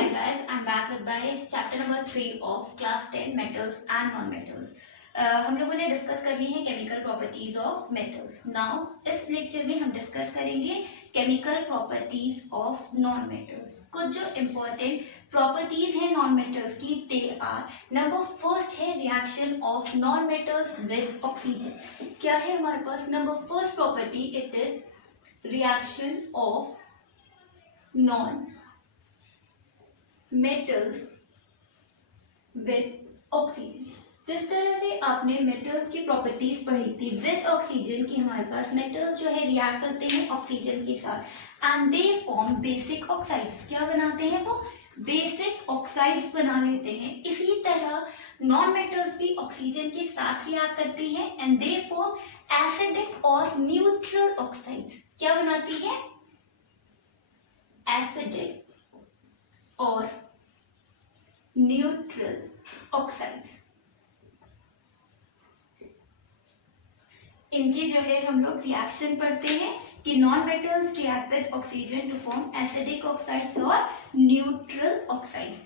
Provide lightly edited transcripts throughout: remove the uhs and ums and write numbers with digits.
Hi guys, I'm back with my chapter number 3 of class 10 metals and non-metals. हम लोगों ने discuss करनी है chemical properties of metals. Now इस lecture में हम डिस्कस करेंगे chemical properties of non metals. कुछ जो इम्पोर्टेंट प्रॉपर्टीज हैं नॉन मेटल्स की, दे आर नंबर फर्स्ट है reaction of non metals with oxygen. क्या है हमारे पास number first property? It is reaction of non metals with oxygen. जिस तरह से आपने मेटल्स की प्रॉपर्टीज पढ़ी थी विद ऑक्सीजन की, हमारे पास मेटल्स जो है रिएक्ट करते हैं ऑक्सीजन के साथ and they form basic oxides. क्या बनाते हैं वो? बेसिक ऑक्साइड्स बना लेते हैं. इसी तरह नॉन मेटल्स भी ऑक्सीजन के साथ रिएक्ट करती हैं एंड दे फॉर्म एसिडिक और न्यूट्रल ऑक्साइड्स. क्या बनाती है? एसिडिक और न्यूट्रल ऑक्साइड्स. इनके जो है हम लोग रिएक्शन पढ़ते हैं कि non metals react with oxygen to form acidic oxides और न्यूट्रल ऑक्साइड्स.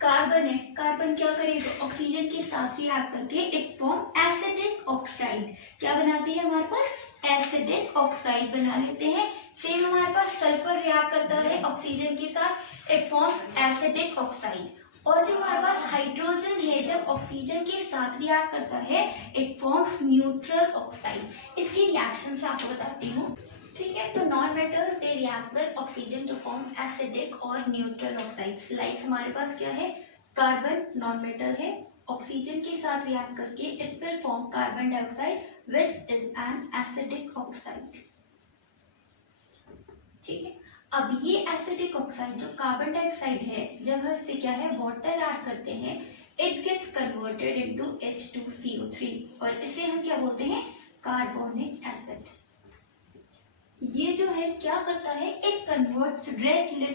कार्बन है, कार्बन क्या करेगा? ऑक्सीजन के साथ रिएक्ट करके एक फॉर्म एसिडिक ऑक्साइड. क्या बनाती है हमारे पास? एसिडिक ऑक्साइड बना लेते हैं. सेम हमारे पास सल्फर रिएक्ट करता है ऑक्सीजन के साथ, इट फॉर्म्स एसिडिक ऑक्साइड. और जो हमारे पास हाइड्रोजन है, जब ऑक्सीजन के साथ रिएक्ट करता है इट फॉर्म्स न्यूट्रल ऑक्साइड. इसकी रिएक्शन से आपको बताती हूँ. ठीक है, तो non metals they react with oxygen to form acidic और न्यूट्रल ऑक्साइड्स. लाइक हमारे पास क्या है? कार्बन नॉन मेटल है, ऑक्सीजन के साथ रिएक्ट करके it will form carbon dioxide which is an acidic oxide. ठीक है, अब ये एसिडिक ऑक्साइड जो कार्बन डाइऑक्साइड है, जब हम इससे क्या है वाटर ऐड करते हैं it gets converted into H2CO3 और इसे हम क्या बोलते हैं? Carbonic acid. ये जो है क्या करता है? It converts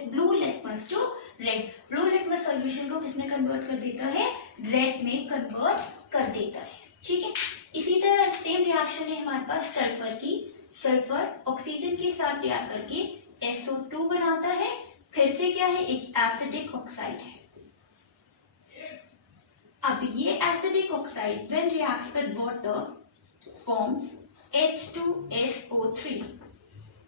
blue litmus to red. Blue litmus solution को किसमें कन्वर्ट कर देता है? रेड में कन्वर्ट कर देता है. ठीक है, इसी तरह सेम रिएक्शन है हमारे पास सल्फर की. सल्फर ऑक्सीजन के साथ रिएक्ट करके SO2 बनाता है, फिर से क्या है? एक एसिडिक ऑक्साइड है. अब ये acidic oxide when reacts with water forms H2SO3.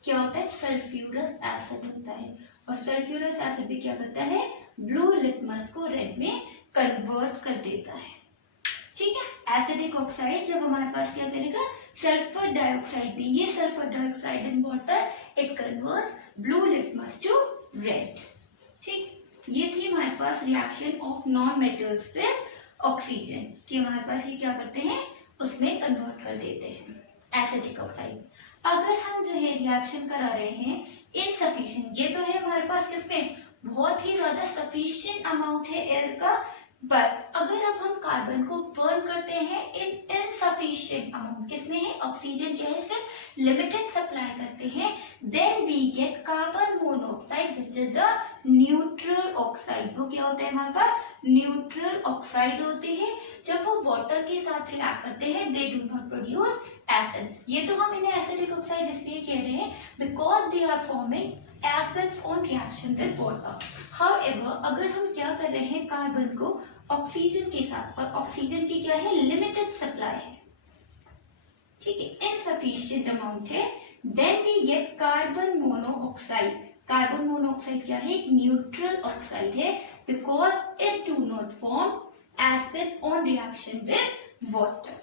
क्या होता है? सल्फ्यूरस एसिड होता है. और सल्फ्यूरस एसिड भी क्या करता है? ब्लू लिटमस को रेड में कन्वर्ट कर देता है. ठीक है, एसिडिक ऑक्साइड जब हमारे पास क्या करेगा? सल्फर डाइऑक्साइड भी, ये sulphur dioxide in water it converts blue litmus to red. ठीक, ये थी हमारे पास reaction of non metals with oxygen कि हमारे पास ये क्या करते हैं? उसमें कन्वर्ट कर देते हैं एसिडिक ऑक्साइड. अगर हम जो है रिएक्शन करा रहे हैं इनसफिशिएंट, ये तो है हमारे पास किसमें बहुत ही ज्यादा सफिशिएंट अमाउंट है एयर का, बट अगर अब हम कार्बन को बर्न करते हैं इन इनसफिशिएंट अमाउंट, किसमें है? ऑक्सीजन क्या है? सिर्फ लिमिटेड सप्लाई करते हैं, then we get carbon monoxide which is a neutral oxide. वो क्या होता है हमारे पास? न्यूट्रल ऑक्साइड होते हैं. जब वो वाटर के साथ रिएक्ट करते हैं दे डू नॉट प्रोड्यूस एसिड्स. ये तो हम इन्हें एसिडिक ऑक्साइड इसलिए कह रहे हैं because they are forming acids on reaction with water. However अगर हम क्या कर रहे हैं कार्बन को ऑक्सीजन के साथ, और ऑक्सीजन की क्या है? लिमिटेड सप्लाई है. ठीक है, इनसफिशिएंट अमाउंट है, then we get carbon monoxide. Carbon monoxide क्या है? न्यूट्रल ऑक्साइड है because it do not form acid on reaction with water.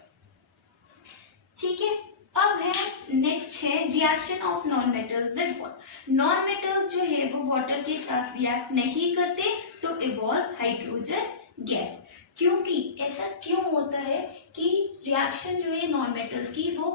ठीक है, अब है नेक्स्ट है reaction of non metals with water. Non metals जो है वो वाटर के साथ रिएक्ट नहीं करते टू इवॉल्व हाइड्रोजन गैस. क्योंकि ऐसा क्यों होता है कि रिएक्शन जो है नॉन मेटल्स की वो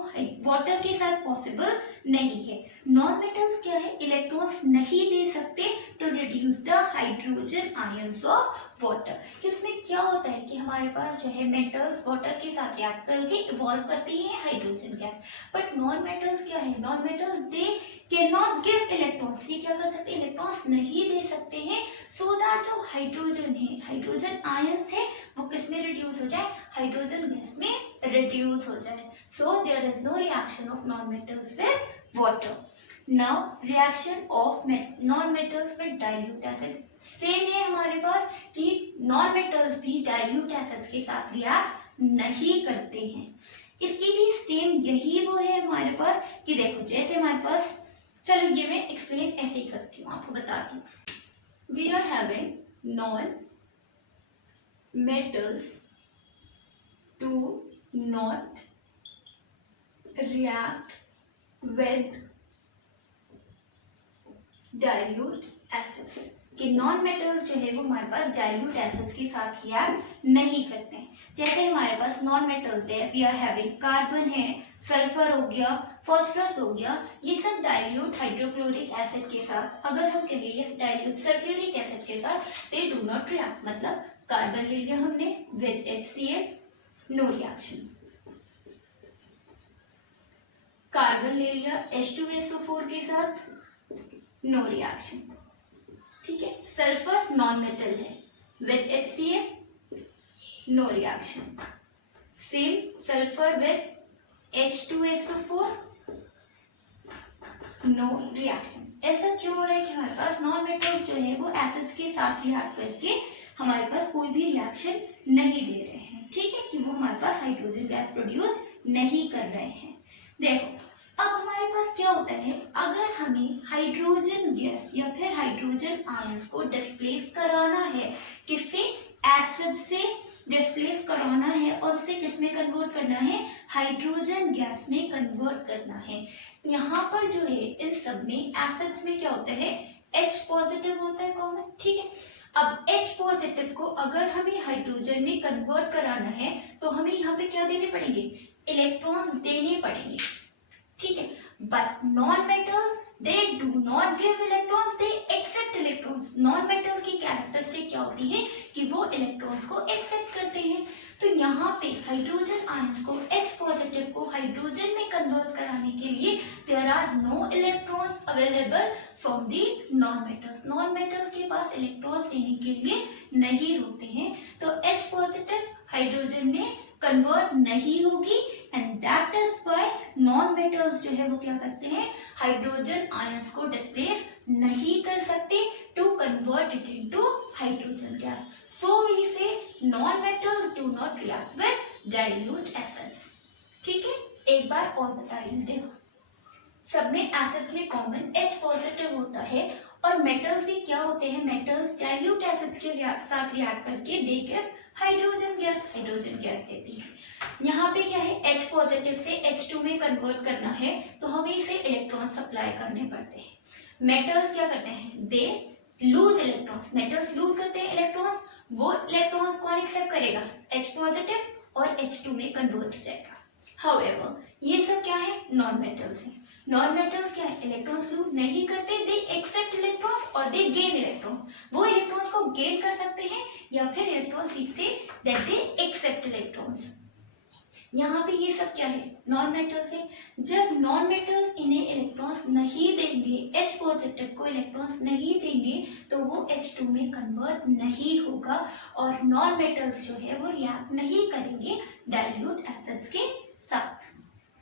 वाटर के साथ पॉसिबल नहीं है. नॉन मेटल्स क्या है? इलेक्ट्रॉन्स नहीं दे सकते to reduce the hydrogen ions of water. किसमें क्या होता है कि हमारे पास जो है मेटल्स वाटर के साथ रिएक्ट करके इवॉल्व करती है hydrogen gas, but non metals क्या है? Non metals they can not give electrons. ये क्या कर सकते? इलेक्ट्रॉन्स नहीं दे सकते हैं सो दैट जो हाइड्रोजन है, हाइड्रोजन आयंस है, वो किस में रिड्यूस हो जाए? हाइड्रोजन गैस में रिड्यूस हो जाए. So there is no reaction of non metals with water. Now reaction of non metals with dilute acids, same है हमारे पास कि नॉन मेटल्स भी डाइल्यूट एसिड्स के साथ रिएक्ट नहीं करते हैं। इसकी भी सेम यही वो है हमारे पास कि देखो जैसे हमारे पास, चलो ये मैं एक्सप्लेन ऐसे ही करती हूँ, आपको बताती हूँ। We are having non metals do not react with dilute acids, कि नॉन मेटल्स जो है वो हमारे पास डाइल्यूट एसिड्स के साथ रिएक्ट नहीं करते हैं। जैसे हमारे पास नॉन मेटल्स है, वी आर हैविंग कार्बन है, सल्फर हो गया, फॉस्फोरस हो गया, ये सब डाइल्यूट हाइड्रोक्लोरिक एसिड के साथ, अगर हम कहें ये डाइल्यूट सल्फ्यूरिक एसिड के साथ, दे डू नॉट रिएक्ट। मतलब कार्बन ले लिया हमने with HCl, no reaction. Carbon ले लिया H2SO4 के साथ, नो रिएक्शन। ठीक है, सल्फर नॉन मेटल है with HCl, no reaction. Same sulphur with H2SO4, no reaction. ऐसा क्यों हो रहा है कि हमारे पास नॉन मेटल्स जो है वो एसिड्स के साथ रिएक्ट करके हमारे पास कोई भी रिएक्शन नहीं दे रहे हैं। ठीक है, कि वो हमारे पास हाइड्रोजन गैस प्रोड्यूस नहीं कर रहे हैं। देखो अब हमारे पास क्या होता है, अगर हमें हाइड्रोजन गैस या फिर हाइड्रोजन आयंस को डिस्प्लेस कराना है, किससे, एसिड से डिस्प्लेस कराना है और उसे किसमें कन्वर्ट करना है, हाइड्रोजन गैस में कन्वर्ट करना है। यहाँ पर जो है इन सब में एसिड्स में क्या होता है, H पॉजिटिव होता है कॉमन। ठीक है, अब H पॉजिटिव को अगर हमें हाइड्रोजन में कन्वर्ट कराना है तो हमें यहाँ पे क्या देने पड़ेंगे, इलेक्ट्रॉन्स देने पड़ेंगे। ठीक है, but non metals they do not give electrons, they accept electrons. Non metals की कैरेक्टरिस्टिक क्या होती है कि वो इलेक्ट्रॉन्स को एक्सेप्ट करते हैं। तो यहाँ पे हाइड्रोजन आयंस को, H पॉजिटिव को हाइड्रोजन में कन्वर्ट कराने के लिए there are no electrons available from the non metals. Non metals के पास इलेक्ट्रॉन्स देने के लिए नहीं होते हैं, तो H पॉजिटिव हाइड्रोजन में कन्वर्ट नहीं होगी and that is why non metals जो है वो क्या करते हैं, हाइड्रोजन आयंस को डिस्प्लेस नहीं कर सकते to convert it into hydrogen gas. So we say non-metals do not react with dilute acids. ठीक है, एक बार और बताइए, देखो सब में एसिड्स में कॉमन H पॉजिटिव होता है और मेटल्स भी क्या होते हैं, मेटल्स डाइल्यूट एसिड्स के साथ रिएक्ट करके देकर हाइड्रोजन गैस देती है। यहाँ पे क्या है, H पॉजिटिव से H2 में कन्वर्ट करना है तो हमें इसे इलेक्ट्रॉन सप्लाई करने पड़ते हैं। मेटल्स क्या करते हैं, they lose electrons, metals lose करते हैं इलेक्ट्रॉन्स, वो इलेक्ट्रॉन्स कौन एक्सेप्ट करेगा, H पॉजिटिव और H2 में कन्वर्ट हो जाएगा। हाउएवर ये सब क्या है, नॉन मेटल्स है। नॉन मेटल्स क्या है, इलेक्ट्रॉन्स लूज नहीं करते, दे एक्सेप्ट इलेक्ट्रॉन्स और दे गेन इलेक्ट्रॉन्स। वो इलेक्ट्रॉन्स को गेन कर सकते हैं या फिर electrons say that they accept electrons. यहाँ पे ये सब क्या है, नॉन मेटल्स है। जब नॉन मेटल्स इन्हें इलेक्ट्रॉन्स नहीं देंगे, H पॉजिटिव को इलेक्ट्रॉन्स नहीं देंगे तो वो H2 में कन्वर्ट नहीं होगा और नॉन मेटल्स जो है वो रिएक्ट नहीं करेंगे डाइल्यूट एसिड्स के साथ।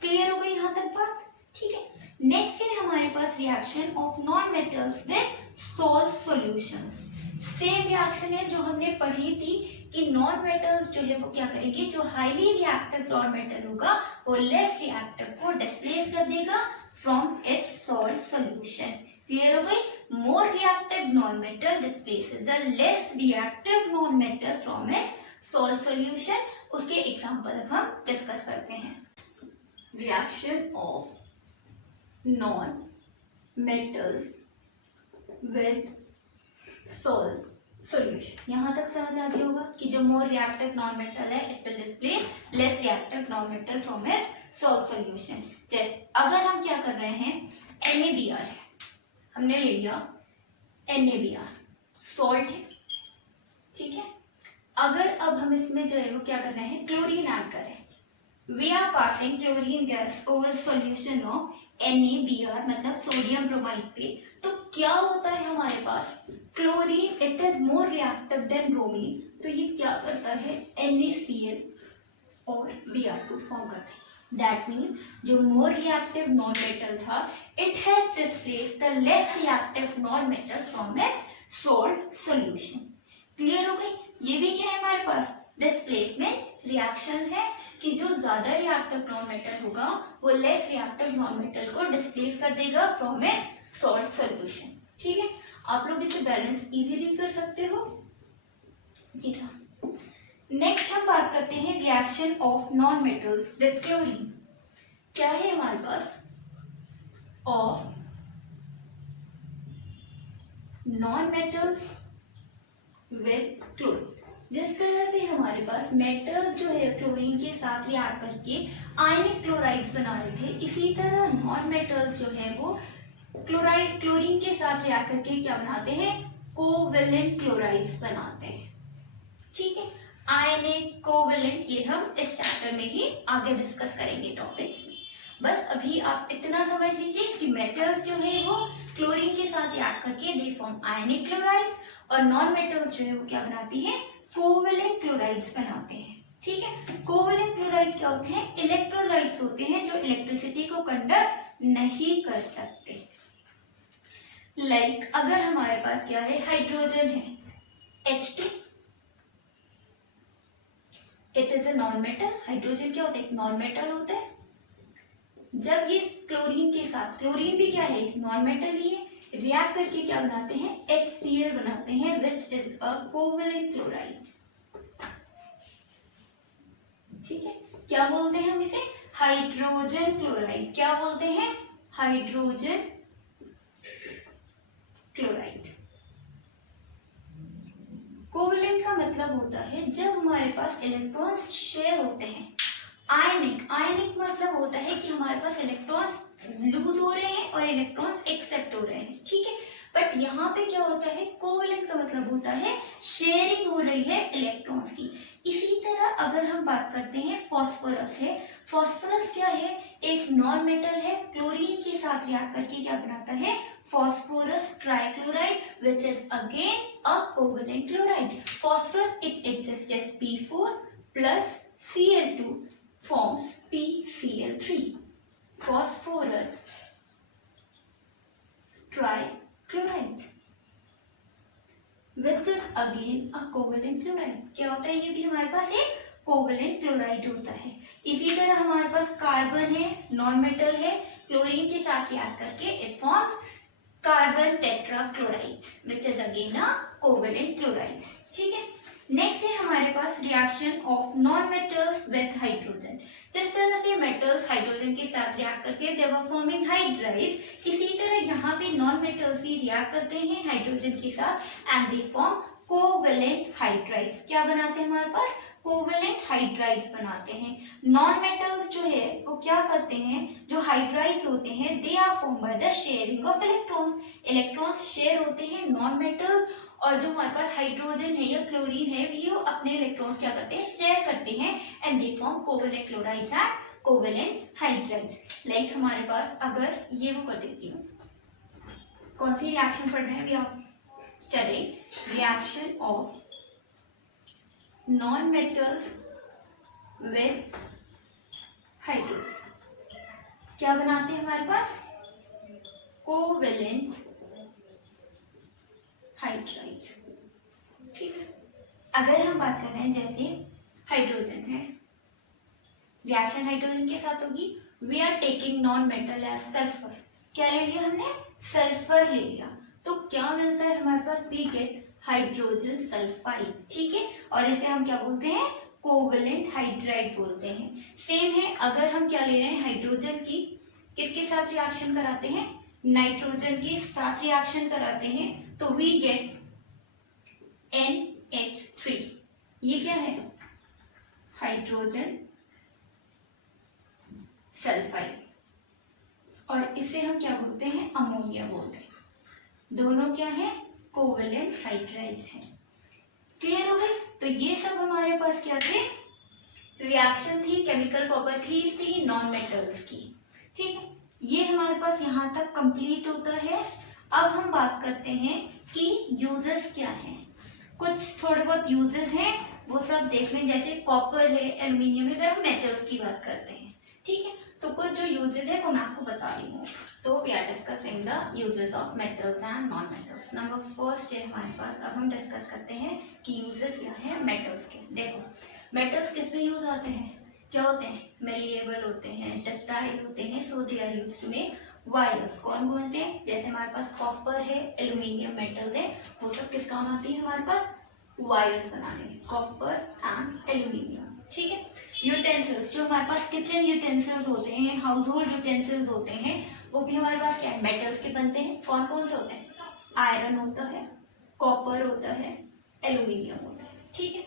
क्लियर हो गई यहाँ तक बात? ठीक है, नेक्स्ट है हमारे पास reaction of non metals with salt solutions. Same reaction है जो हमने पढ़ी थी कि नॉन मेटल्स जो है वो क्या करेंगे, जो हाईली रिएक्टिव नॉन मेटल होगा वो लेस रिएक्टिव को डिस्प्लेस कर देगा from its salt solution. Clear हो गई? More reactive non metal displaces the less reactive non metal from its salt solution. उसके एग्जांपल हम डिस्कस करते हैं। Reaction of non metals with salt solution. यहाँ तक समझ आ गया होगा कि जो मोर रिएक्टिव नॉन मेटल है it will displace less reactive non metal from its salt solution. जैसे अगर हम क्या कर रहे हैं, NaBr है, हमने ले लिया NaBr, सॉल्ट है, ठीक है। अगर अब हम इसमें जो है वो क्या कर रहे हैं, क्लोरीन ऐड कर रहे हैं, we are passing chlorine gas over solution of NaBr मतलब सोडियम ब्रोमाइड पे, तो क्या होता है हमारे पास, chlorine it is more reactive than bromine, तो ये क्या करता है NaCl और Br2 फॉर्म करता है। दैट मीन जो मोर रिएक्टिव नॉन मेटल था it has displaced the less reactive non metal from its salt solution. Clear हो गई? ये भी क्या है हमारे पास? डिस्प्लेसमेंट रिएक्शंस है कि जो ज्यादा रिएक्टिव नॉन मेटल होगा वो लेस रिएक्टिव नॉन मेटल को डिस्प्लेस कर देगा फ्रॉम इट्स सॉल्ट सॉल्यूशन। ठीक है, आप लोग इसे बैलेंस इजीली कर सकते हो। नेक्स्ट हम बात करते हैं reaction of non metals with chlorine. क्या है हमारे पास? Of non metals with chlorine. जिस तरह से हमारे पास मेटल्स जो है क्लोरीन के साथ रिएक्ट करके आयनिक क्लोराइड्स बना रहे थे, इसी तरह नॉन मेटल्स जो है वो क्लोरीन के साथ रिएक्ट करके क्या बनाते हैं? कोवेलेंट क्लोराइड्स बनाते हैं। ठीक है, आयनिक कोवेलेंट ये हम इस चैप्टर में ही आगे डिस्कस करेंगे टॉपिक्स में। बस अभी आप इतना समझ लीजिए कि मेटल्स जो है वो क्लोरीन के साथ रिएक्ट करके दे फॉर्म आयनिक क्लोराइड्स और नॉन मेटल्स जो है वो क्या बनाती है? कोवेलेंट क्लोराइड्स बनाते हैं। ठीक है, कोवेलेंट क्लोराइड्स क्या होते हैं? इलेक्ट्रोलाइट्स होते हैं जो इलेक्ट्रिसिटी को कंडक्ट नहीं कर सकते। लाइक अगर हमारे पास क्या है? हाइड्रोजन है H2, it is a non metal. Hydrogen क्या होता है? एक नॉन मेटल होता है। जब ये क्लोरीन के साथ, क्लोरीन भी क्या है? एक नॉन मेटल ही है, रिएक्ट करके क्या बनाते हैं? HCl बनाते हैं which is a covalent chloride. ठीक है, क्या बोलते हैं हम इसे? Hydrogen chloride. क्या बोलते हैं? Hydrogen chloride. कोवेलेंट का मतलब होता है जब हमारे पास इलेक्ट्रॉन्स शेयर होते हैं। आयनिक मतलब होता है कि हमारे पास इलेक्ट्रॉन्स लूज हो रहे हैं और इलेक्ट्रॉन्स एक्सेप्ट हो रहे हैं। ठीक है, बट यहाँ पे क्या होता है? कोवेलेंट का मतलब होता है शेयरिंग हो रही है इलेक्ट्रॉन्स की। इसी तरह अगर हम बात करते हैं फॉस्फोरस है, फॉस्फोरस क्या है? एक नॉन मेटल है, क्लोरीन के साथ रिएक्ट करके क्या बनाता है? Phosphorus trichloride which is again a covalent chloride. Phosphorus it exists as P4 plus Cl2 forms PCl3, phosphorus trichloride which is again a covalent chloride। क्या होता है? ये भी हमारे पास एक कोवेलेंट क्लोराइड होता है। इसी तरह हमारे पास कार्बन है, नॉन मेटल है, क्लोरीन के साथ रिएक्ट करके it forms carbon tetrachloride which is again a covalent chlorides. ठीक है, नेक्स्ट है हमारे पास reaction of non metals with hydrogen. जिस तरह से मेटल्स हाइड्रोजन के साथ रिएक्ट करके दे वर फॉर्मिंग हाइड्राइड्स, इसी तरह यहाँ पे नॉन मेटल्स भी रिएक्ट करते हैं हाइड्रोजन के साथ and they form covalent hydrides. क्या बनाते हैं हमारे पास? कोवेलेंट हाइड्राइड्स बनाते हैं। नॉन मेटल्स जो है वो क्या करते हैं? जो हाइड्राइड्स होते हैं they are form by the sharing of electrons. Electrons share होते हैं नॉन मेटल्स, और जो हमारे पास हाइड्रोजन है या क्लोरीन है ये अपने इलेक्ट्रॉन्स क्या करते हैं? शेयर करते हैं and they form covalent chlorides and covalent hydrides. Like हमारे पास अगर ये वो कर देती हूँ, कौन सी रिएक्शन पढ़ रहे हैं? We are studying reaction of non metals with hydrogen. क्या बनाते हैं हमारे पास? Covalent hydrides. ठीक है, अगर हम बात कर रहे हैं जैसे हाइड्रोजन है, रिएक्शन हाइड्रोजन के साथ होगी, we are taking non metal as sulphur. क्या ले लिया हमने? सल्फर ले लिया, तो क्या मिलता है हमारे पास? We get hydrogen sulphide. ठीक है, और इसे हम क्या बोलते हैं? कोवेलेंट हाइड्राइड बोलते हैं। सेम है अगर हम क्या ले रहे हैं? हाइड्रोजन की किसके साथ रिएक्शन कराते हैं? नाइट्रोजन के साथ रिएक्शन कराते हैं, तो वी गेट NH3। ये क्या है? हाइड्रोजन सल्फाइड, और इसे हम क्या बोलते हैं? अमोनिया बोलते हैं। दोनों क्या है? कोवेलेंट हाइड्राइड्स हैं। क्लियर हो गई? तो ये सब हमारे पास क्या थे? रिएक्शन थी, केमिकल प्रॉपर्टीज थी नॉन मेटल्स की। ठीक है, ये हमारे पास यहाँ तक कंप्लीट होता है। अब हम बात करते हैं कि यूजेस क्या हैं। कुछ थोड़े बहुत यूजेस हैं वो सब देख लें, जैसे कॉपर है, एल्यूमिनियम है, अगर हम मेटल्स की बात करते हैं। ठीक है, तो कुछ जो यूजेस है वो मैं आपको बता रही हूँ। तो we are discussing the uses of metals and non metals. Number first है हमारे पास, अब हम डिस्कस करते हैं कि यूजेस क्या है मेटल्स के। देखो मेटल्स किस में यूज आते हैं, क्या होते हैं, मेलिएबल होते हैं, डक्टाइल होते हैं, so they are used to make wires. कौन कौन से हैं, जैसे हमारे पास कॉपर है, एल्यूमिनियम मेटल्स है, वो सब किस काम आती है हमारे पास, वायर्स बनाने में, कॉपर एंड एल्यूमिनियम। ठीक है, यूटेंसिल्स, जो हमारे पास किचन यूटेंसिल्स होते हैं, हाउस होल्ड यूटेंसिल्स होते हैं, वो भी हमारे पास क्या है, मेटल्स के बनते हैं। कौन कौन से होते हैं, आयरन होता है, कॉपर होता है, एल्यूमिनियम होता है। ठीक है,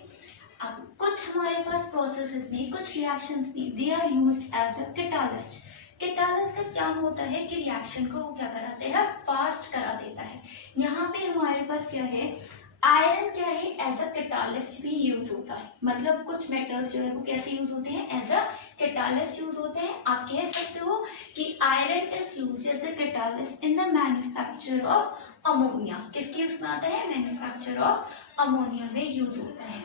अब कुछ हमारे पास प्रोसेसेस में, कुछ रिएक्शंस में they are used as a catalyst. Catalyst का क्या होता है कि रिएक्शन को वो क्या कराते हैं, फास्ट करा देता है। यहाँ पे हमारे पास क्या है, आयरन क्या है, एज अ कैटालिस्ट भी यूज होता है। मतलब कुछ मेटल्स जो है वो कैसे यूज होते हैं, एज अ कैटालिस्ट यूज होते हैं। आप कह सकते हो कि iron is use as a catalyst in the manufacture of ammonia. किसके उसमें आता है, मैन्युफैक्चर ऑफ अमोनिया में यूज होता है।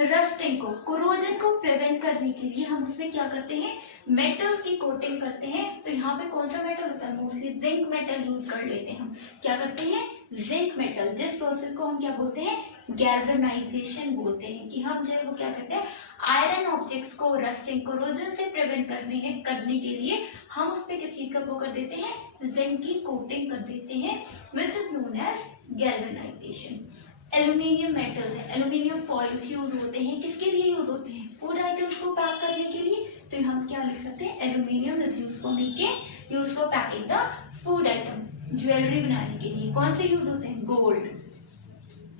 रस्टिंग को, कोरोजन को प्रिवेंट करने के लिए हम उसमें क्या करते हैं, मेटल्स की कोटिंग करते हैं। तो यहाँ पे कौन सा मेटल होता है, मोस्टली जिंक मेटल यूज कर लेते हैं हम। क्या करते हैं, जिंक मेटल, जिस प्रोसेस को हम क्या बोलते हैं, गैल्वेनाइजेशन बोलते हैं, कि हम जो है वो क्या करते हैं, आयरन ऑब्जेक्ट्स को रस्टिंग, कोरोजन से प्रिवेंट करने के लिए हम उस पर किस चीज का वो कर देते हैं, जिंक की कोटिंग कर देते हैं, which is known as galvanisation. Aluminium metal है, एल्यूमिनियम फॉइल्स यूज होते हैं, किसके लिए यूज होते हैं, फूड आइटम्स को पैक करने के लिए। तो हम क्या लिख सकते हैं, aluminium is use for making, use for packing the food item. Jewellery बनाने के लिए कौन से यूज होते हैं, गोल्ड,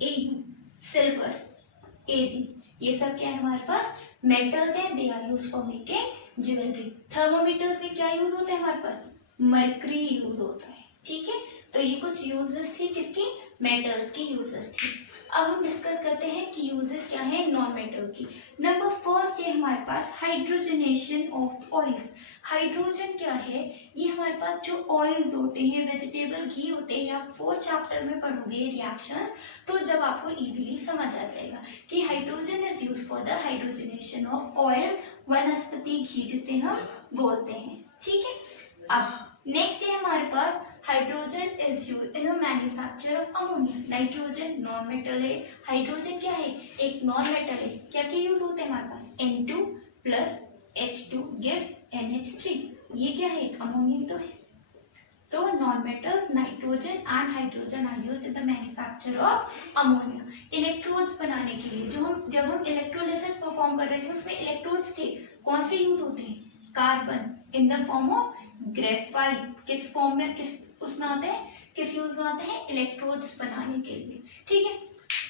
एयू, सिल्वर, एजी, ये सब क्या है हमारे पास, मेटल्स हैं, they are use for making jewellery. Thermometers में क्या यूज होता है हमारे पास, मरकरी यूज होता है। ठीक है, तो ये कुछ यूजेस थी किसकी, मेटल्स की यूजेस थी। अब हम डिस्कस करते हैं कि यूजेस क्या है नॉन मेटल की। नंबर फर्स्ट है हमारे पास हाइड्रोजनेशन ऑफ ऑयल्स। हाइड्रोजन क्या है, ये हमारे पास जो ऑयल्स होते हैं, वेजिटेबल घी होते हैं, आप 4th चैप्टर में पढ़ोगे रिएक्शन, तो जब आपको इजीली समझ आ जाएगा कि hydrogen is use for the hydrogenation of oils, वनस्पति घी जिसे हम बोलते हैं। ठीक है, अब नेक्स्ट है हमारे पास hydrogen is use in manufacture of ammonia. Nitrogen non metal है, हाइड्रोजन क्या है, एक नॉन मेटल है। क्या क्या यूज होते हैं हमारे पास, N2 plus H2 gives NH3, ये क्या है, एक अमोनिया तो है। तो non metals nitrogen and hydrogen are used in the manufacture of ammonia. Electrodes बनाने के लिए, जब हम इलेक्ट्रोलिसिस परफॉर्म कर रहे थे उसमें इलेक्ट्रोड्स थे, कौन से यूज होते हैं, carbon in the form of graphite, किस फॉर्म में, किस उसमें आते हैं, किस यूज में आते हैं, इलेक्ट्रोड्स बनाने के लिए। ठीक है,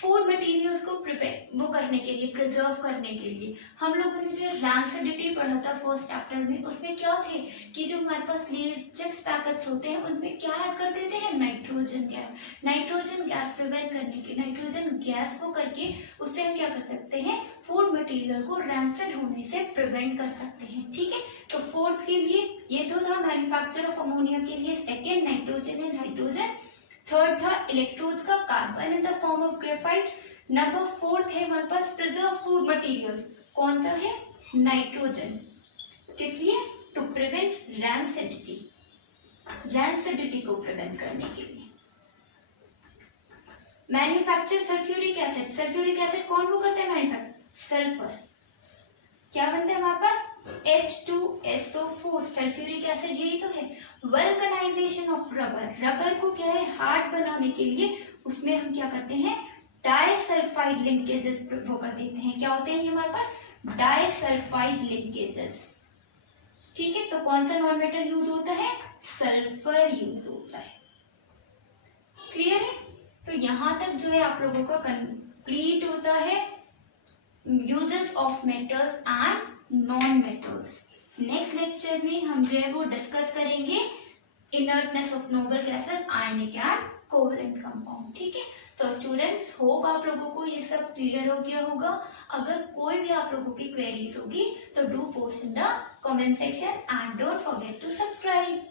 फूड मटेरियल्स को प्रिपेयर वो करने के लिए, प्रिजर्व करने के लिए, हम लोगों ने जो रैंसिडिटी पढ़ा था 1st चैप्टर में, उसमें क्या थे कि जो हमारे पास लेज चिप्स पैकेट्स होते हैं उनमें क्या ऐड कर देते हैं, nitrogen gas. Nitrogen gas prevent करने के, नाइट्रोजन गैस को करके उससे हम क्या कर सकते हैं, फूड मटेरियल को रैंसिड होने से प्रिवेंट कर सकते हैं। ठीक है, तो 4th के लिए ये तो था मैन्युफैक्चर ऑफ अमोनिया के लिए, 2nd nitrogen and hydrogen, 3rd था इलेक्ट्रोड्स का carbon in the form of graphite. Number 4th है हमारे पास प्रिजर्व फूड मटेरियल्स, कौन सा है, नाइट्रोजन, किस लिए, टू प्रिवेंट रैंसिडिटी, रैंसिडिटी को प्रिवेंट करने के लिए। Manufacture sulphuric acid, sulphuric acid कौन वो करता है मैन्युफैक्चर, सल्फर, क्या बनता है हमारे पास, H2SO4, सल्फ्यूरिक एसिड, यही तो है। वल्कनाइजेशन ऑफ रबर, रबर को क्या है, हार्ड बनाने के लिए उसमें हम क्या करते हैं, डाइसल्फाइड लिंकेजेस वो कर देते हैं। क्या होते हैं ये हमारे पास, डाइसल्फाइड लिंकेजेस। ठीक है, तो कौन सा नॉन मेटल यूज होता है, सल्फर यूज होता है। क्लियर है, तो यहां तक जो है आप लोगों का कंप्लीट होता है uses of metals and non metals. Next lecture में हम जो है वो डिस्कस करेंगे inertness of noble gases, ionic and covalent compound. ठीक है, तो स्टूडेंट्स होप आप लोगों को ये सब क्लियर हो गया होगा। अगर कोई भी आप लोगों की क्वेरीज होगी तो do post in the comment section and don't forget to subscribe.